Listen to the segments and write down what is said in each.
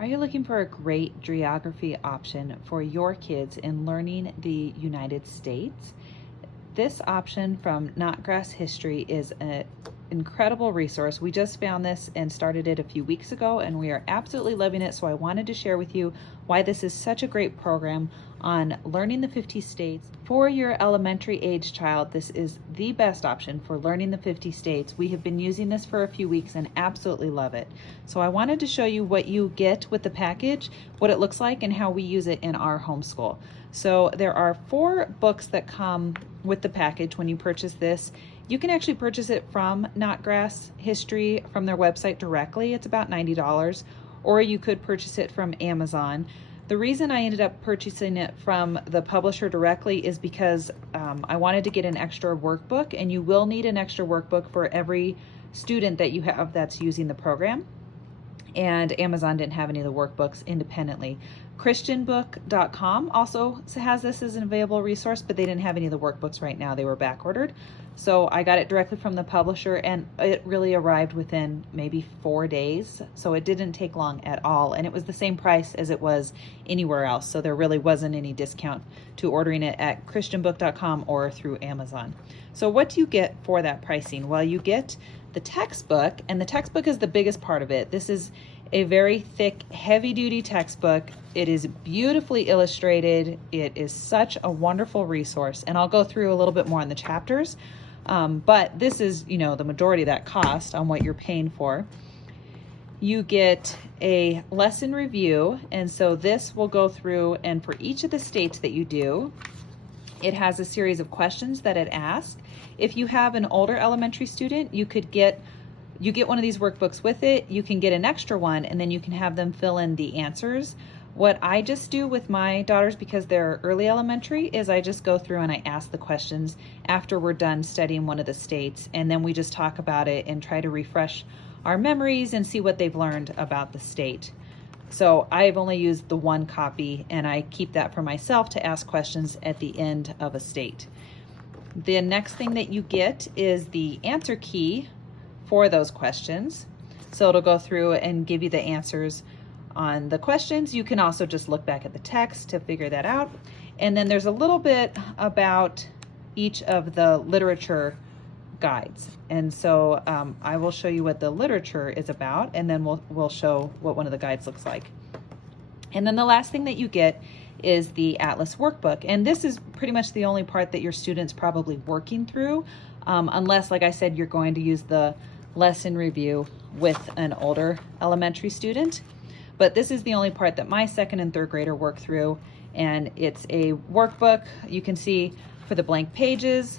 Are you looking for a great geography option for your kids in learning the United States? This option from Notgrass History is an incredible resource. We just found this and started it a few weeks ago, and we are absolutely loving it. So I wanted to share with you why this is such a great program on learning the 50 states. For your elementary age child, this is the best option for learning the 50 states. We have been using this for a few weeks and absolutely love it. So I wanted to show you what you get with the package, what it looks like, and how we use it in our homeschool. So there are 4 books that come with the package when you purchase this. You can actually purchase it from Notgrass History from their website directly. It's about $90, or you could purchase it from Amazon. The reason I ended up purchasing it from the publisher directly is because I wanted to get an extra workbook, and you will need an extra workbook for every student that you have that's using the program. And Amazon didn't have any of the workbooks independently. Christianbook.com also has this as an available resource, but they didn't have any of the workbooks right now. They were back ordered. So I got it directly from the publisher, and it really arrived within maybe 4 days. So it didn't take long at all. And it was the same price as it was anywhere else. So there really wasn't any discount to ordering it at christianbook.com or through Amazon. So what do you get for that pricing? Well, you get the textbook, and the textbook is the biggest part of it. This is a very thick, heavy-duty textbook. It is beautifully illustrated. It is such a wonderful resource, and I'll go through a little bit more on the chapters, but this is, the majority of that cost on what you're paying for. You get a lesson review, and so this will go through, and for each of the states that you do, it has a series of questions that it asks. If you have an older elementary student, you get one of these workbooks with it. You can get an extra one, and then you can have them fill in the answers. What I just do with my daughters, because they're early elementary, is I just go through and I ask the questions after we're done studying one of the states, and then we just talk about it and try to refresh our memories and see what they've learned about the state. So I've only used the one copy, and I keep that for myself to ask questions at the end of a state. The next thing that you get is the answer key for those questions. So it'll go through and give you the answers on the questions. You can also just look back at the text to figure that out. And then there's a little bit about each of the literature guides. And so I will show you what the literature is about, and then we'll show what one of the guides looks like. And then the last thing that you get is the Atlas workbook. And this is pretty much the only part that your student's probably working through, unless, like I said, you're going to use the lesson review with an older elementary student. But this is the only part that my 2nd and 3rd grader work through, and it's a workbook. You can see for the blank pages,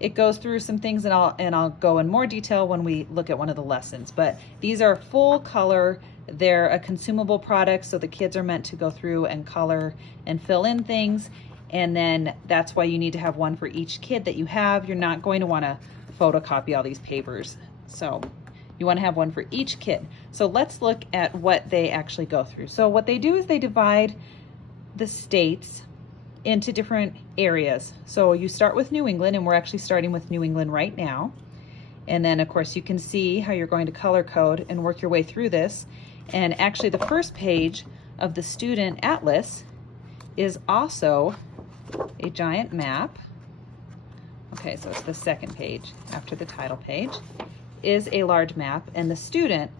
it goes through some things, and I'll go in more detail when we look at one of the lessons. But these are full color. They're a consumable product, so the kids are meant to go through and color and fill in things. And then that's why you need to have one for each kid that you have. You're not going to want to photocopy all these papers. So you want to have one for each kid. So let's look at what they actually go through. So what they do is they divide the states into different areas. So you start with New England, and we're actually starting with New England right now. And then, of course, you can see how you're going to color code and work your way through this. And actually, the first page of the student atlas is also a giant map. Okay, so it's the 2nd page after the title page, is a large map, and the student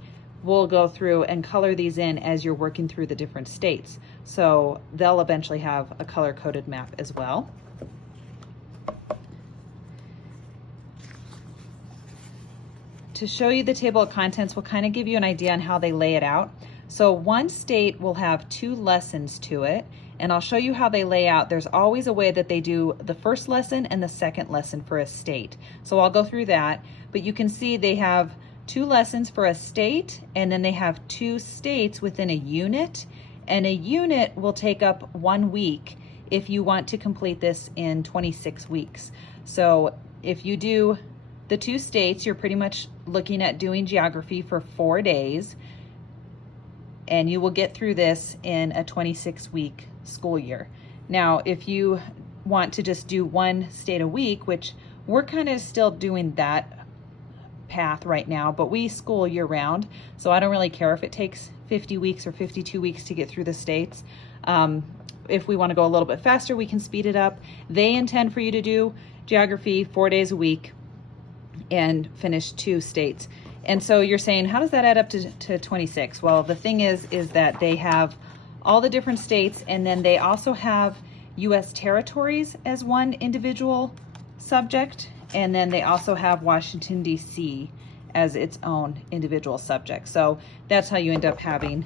will go through and color these in as you're working through the different states. So they'll eventually have a color-coded map as well. To show you the table of contents, will kind of give you an idea on how they lay it out. So one state will have 2 lessons to it, and I'll show you how they lay out. There's always a way that they do the first lesson and the 2nd lesson for a state. So I'll go through that, but you can see they have 2 lessons for a state, and then they have 2 states within a unit, and a unit will take up 1 week if you want to complete this in 26 weeks. So if you do the 2 states, you're pretty much looking at doing geography for 4 days, and you will get through this in a 26-week school year. Now, if you want to just do 1 state a week, which we're kind of still doing that path right now, but we school year round, so I don't really care if it takes 50 weeks or 52 weeks to get through the states. If we want to go a little bit faster, we can speed it up. They intend for you to do geography 4 days a week and finish 2 states. And so you're saying, how does that add up to 26? Well, the thing is that they have all the different states, and then they also have U.S. territories as one individual subject, and then they also have Washington, D.C. as its own individual subject. So that's how you end up having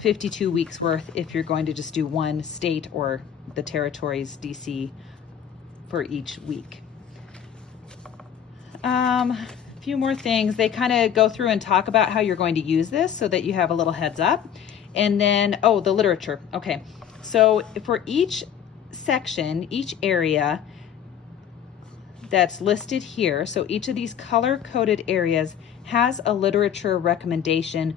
52 weeks worth if you're going to just do one state or the territories, D.C., for each week. A few more things. They kind of go through and talk about how you're going to use this so that you have a little heads up. And then, oh, the literature. Okay, so for each section, each area that's listed here, so each of these color-coded areas has a literature recommendation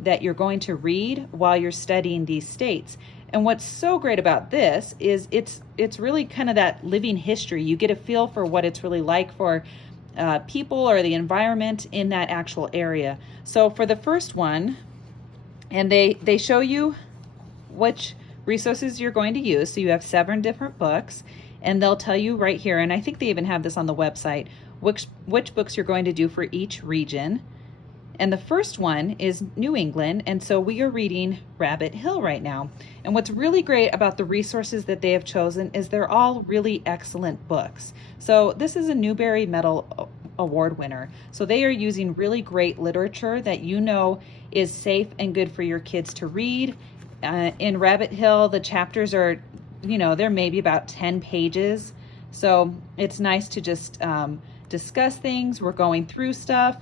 that you're going to read while you're studying these states. And what's so great about this is it's really kind of that living history. You get a feel for what it's really like for people or the environment in that actual area. So for the first one, and they show you which resources you're going to use. So you have 7 different books, and they'll tell you right here, and I think they even have this on the website, which books you're going to do for each region. And the first one is New England, and so we are reading Rabbit Hill right now. And what's really great about the resources that they have chosen is they're all really excellent books. So this is a Newbery Medal Award winner. So they are using really great literature that you know is safe and good for your kids to read. In Rabbit Hill, the chapters are, they're maybe about 10 pages. So it's nice to just discuss things. We're going through stuff.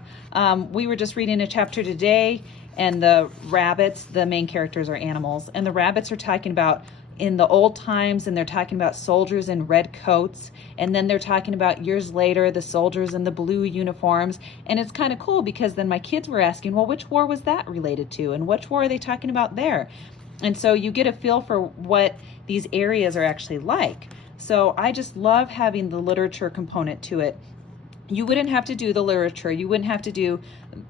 We were just reading a chapter today, and the rabbits, the main characters are animals, and the rabbits are talking about in the old times, and they're talking about soldiers in red coats, and then they're talking about years later the soldiers in the blue uniforms. And it's kind of cool because then my kids were asking, well, which war was that related to, and which war are they talking about there? And so you get a feel for what these areas are actually like. So I just love having the literature component to it. You wouldn't have to do the literature, you wouldn't have to do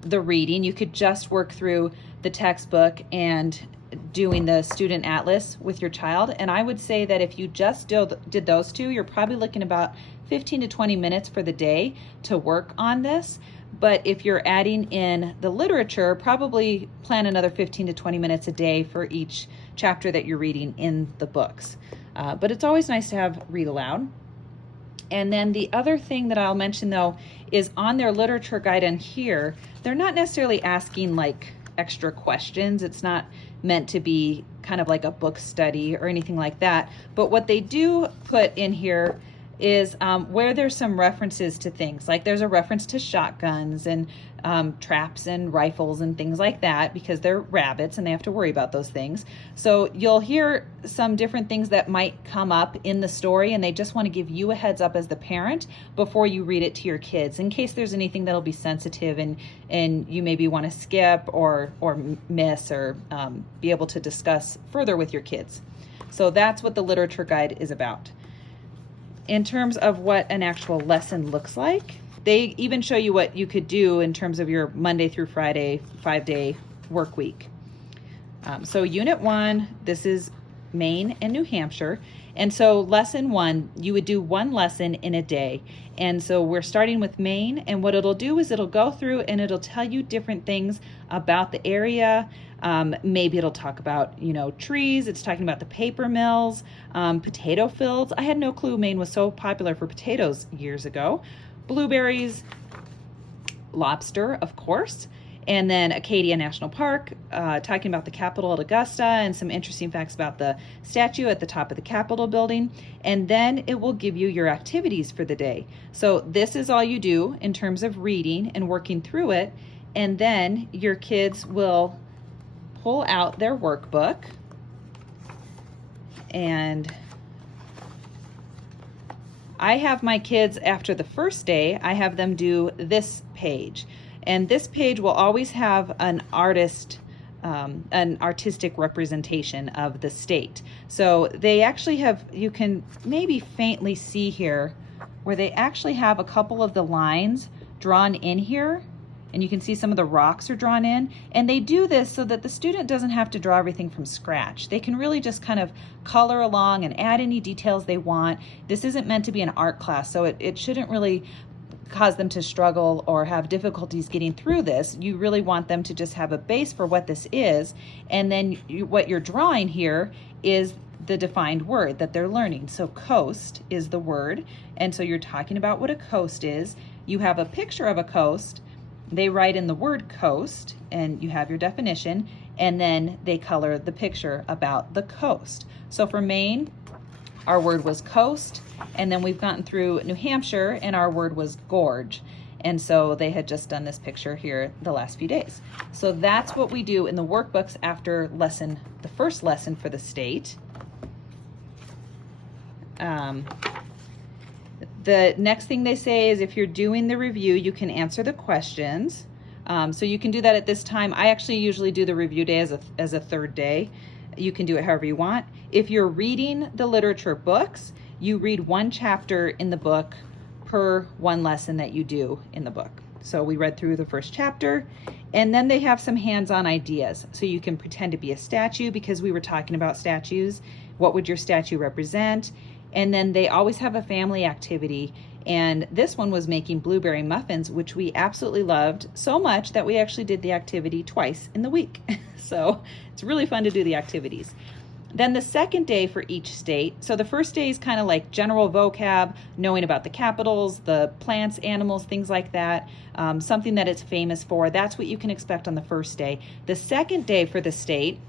the reading. You could just work through the textbook and doing the student atlas with your child. And I would say that if you just did those two, you're probably looking about 15 to 20 minutes for the day to work on this. But if you're adding in the literature, probably plan another 15 to 20 minutes a day for each chapter that you're reading in the books. But it's always nice to have read aloud. And then the other thing that I'll mention though is on their literature guide in here, they're not necessarily asking like extra questions. It's not meant to be kind of like a book study or anything like that. But what they do put in here is where there's some references to things, like there's a reference to shotguns and traps and rifles and things like that, because they're rabbits and they have to worry about those things. So you'll hear some different things that might come up in the story, and they just want to give you a heads up as the parent before you read it to your kids, in case there's anything that'll be sensitive and you maybe want to skip or miss or be able to discuss further with your kids. So that's what the literature guide is about. In terms of what an actual lesson looks like, they even show you what you could do in terms of your Monday through Friday 5-day work week. So Unit 1, this is Maine and New Hampshire. And so lesson 1, you would do one lesson in a day. And so we're starting with Maine, and what it'll do is it'll go through and it'll tell you different things about the area. Maybe it'll talk about, trees. It's talking about the paper mills, potato fields. I had no clue Maine was so popular for potatoes years ago. Blueberries, lobster, of course. And then Acadia National Park, talking about the Capitol at Augusta and some interesting facts about the statue at the top of the Capitol building. And then it will give you your activities for the day. So this is all you do in terms of reading and working through it. And then your kids will pull out their workbook, and I have my kids, after the first day, I have them do this page. And this page will always have an artistic representation of the state. So they actually have, you can maybe faintly see here, where they actually have a couple of the lines drawn in here, and you can see some of the rocks are drawn in, and they do this so that the student doesn't have to draw everything from scratch. They can really just kind of color along and add any details they want. This isn't meant to be an art class, so it shouldn't really cause them to struggle or have difficulties getting through this. You really want them to just have a base for what this is, and then what you're drawing here is the defined word that they're learning. So coast is the word, and so you're talking about what a coast is. You have a picture of a coast, they write in the word coast, and you have your definition, and then they color the picture about the coast. So for Maine, our word was coast, and then we've gotten through New Hampshire, and our word was gorge. And so they had just done this picture here the last few days. So that's what we do in the workbooks after the first lesson for the state. The next thing they say is if you're doing the review, you can answer the questions. So you can do that at this time. I actually usually do the review day as a third day. You can do it however you want. If you're reading the literature books, you read one chapter in the book per one lesson that you do in the book. So we read through the first chapter, and then they have some hands-on ideas. So you can pretend to be a statue, because we were talking about statues. What would your statue represent? And then they always have a family activity, and this one was making blueberry muffins, which we absolutely loved so much that we actually did the activity twice in the week. So it's really fun to do the activities. Then the second day for each state, so the first day is kind of like general vocab, knowing about the capitals, the plants, animals, things like that, something that it's famous for. That's what you can expect on the first day. The second day for the state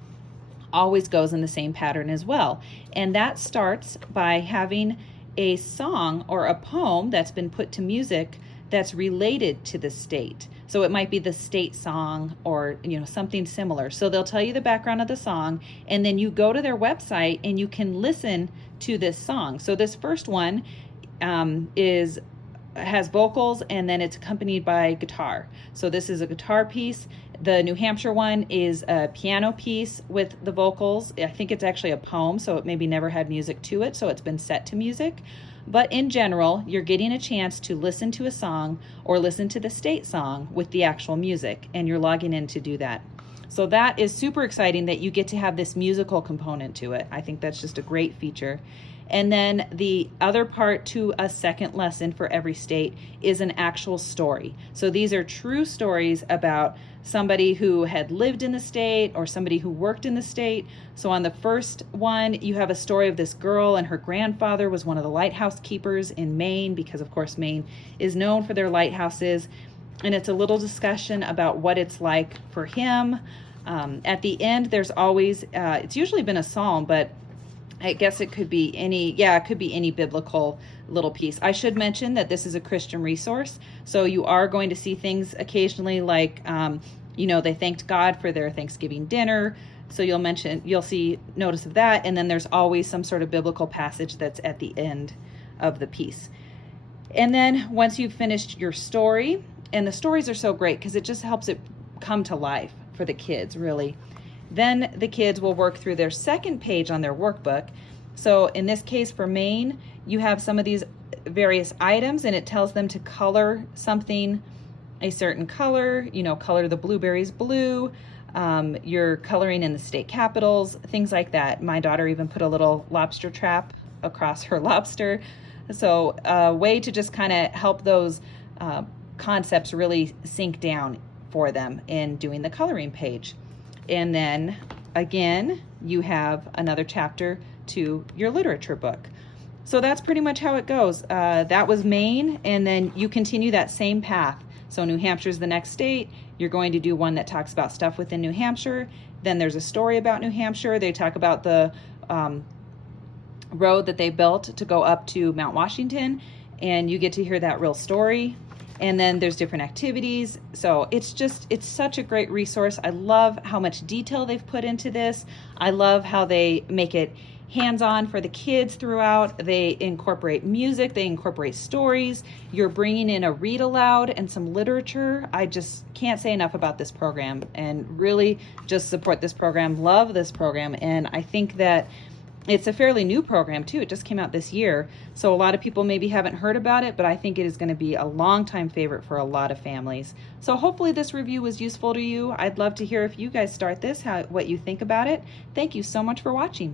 always goes in the same pattern as well. And that starts by having a song or a poem that's been put to music that's related to the state. So it might be the state song or something similar. So they'll tell you the background of the song, and then you go to their website and you can listen to this song. So this first one has vocals, and then it's accompanied by guitar. So this is a guitar piece. The New Hampshire one is a piano piece with the vocals. I think it's actually a poem, so it maybe never had music to it, so it's been set to music. But in general, you're getting a chance to listen to a song or listen to the state song with the actual music, and you're logging in to do that. So that is super exciting that you get to have this musical component to it. I think that's just a great feature. And then the other part to a second lesson for every state is an actual story. So these are true stories about somebody who had lived in the state or somebody who worked in the state. So on the first one, you have a story of this girl, and her grandfather was one of the lighthouse keepers in Maine, because of course Maine is known for their lighthouses. And it's a little discussion about what it's like for him. At the end, there's always, it's usually been a psalm, but I guess it could be any biblical little piece. I should mention that this is a Christian resource, so you are going to see things occasionally like, they thanked God for their Thanksgiving dinner. So you'll see notice of that, and then there's always some sort of biblical passage that's at the end of the piece. And then once you've finished your story, and the stories are so great because it just helps it come to life for the kids, really. Then the kids will work through their second page on their workbook. So in this case for Maine, you have some of these various items, and it tells them to color something a certain color, color the blueberries blue. You're coloring in the state capitals, things like that. My daughter even put a little lobster trap across her lobster. So a way to just kind of help those concepts really sink down for them in doing the coloring page. And then again, you have another chapter to your literature book. So that's pretty much how it goes. That was Maine, and then you continue that same path. So New Hampshire's the next state. You're going to do one that talks about stuff within New Hampshire. Then there's a story about New Hampshire. They talk about the road that they built to go up to Mount Washington, and you get to hear that real story. And then there's different activities. So it's such a great resource. I love how much detail they've put into this. I love how they make it hands-on for the kids throughout. They incorporate music, they incorporate stories. You're bringing in a read aloud and some literature. I just can't say enough about this program, and really just support this program, love this program. And I think that It's a fairly new program too. It just came out this year, so a lot of people maybe haven't heard about it, but I think it is going to be a long-time favorite for a lot of families. So hopefully this review was useful to you. I'd love to hear if you guys start this, what you think about it. Thank you so much for watching.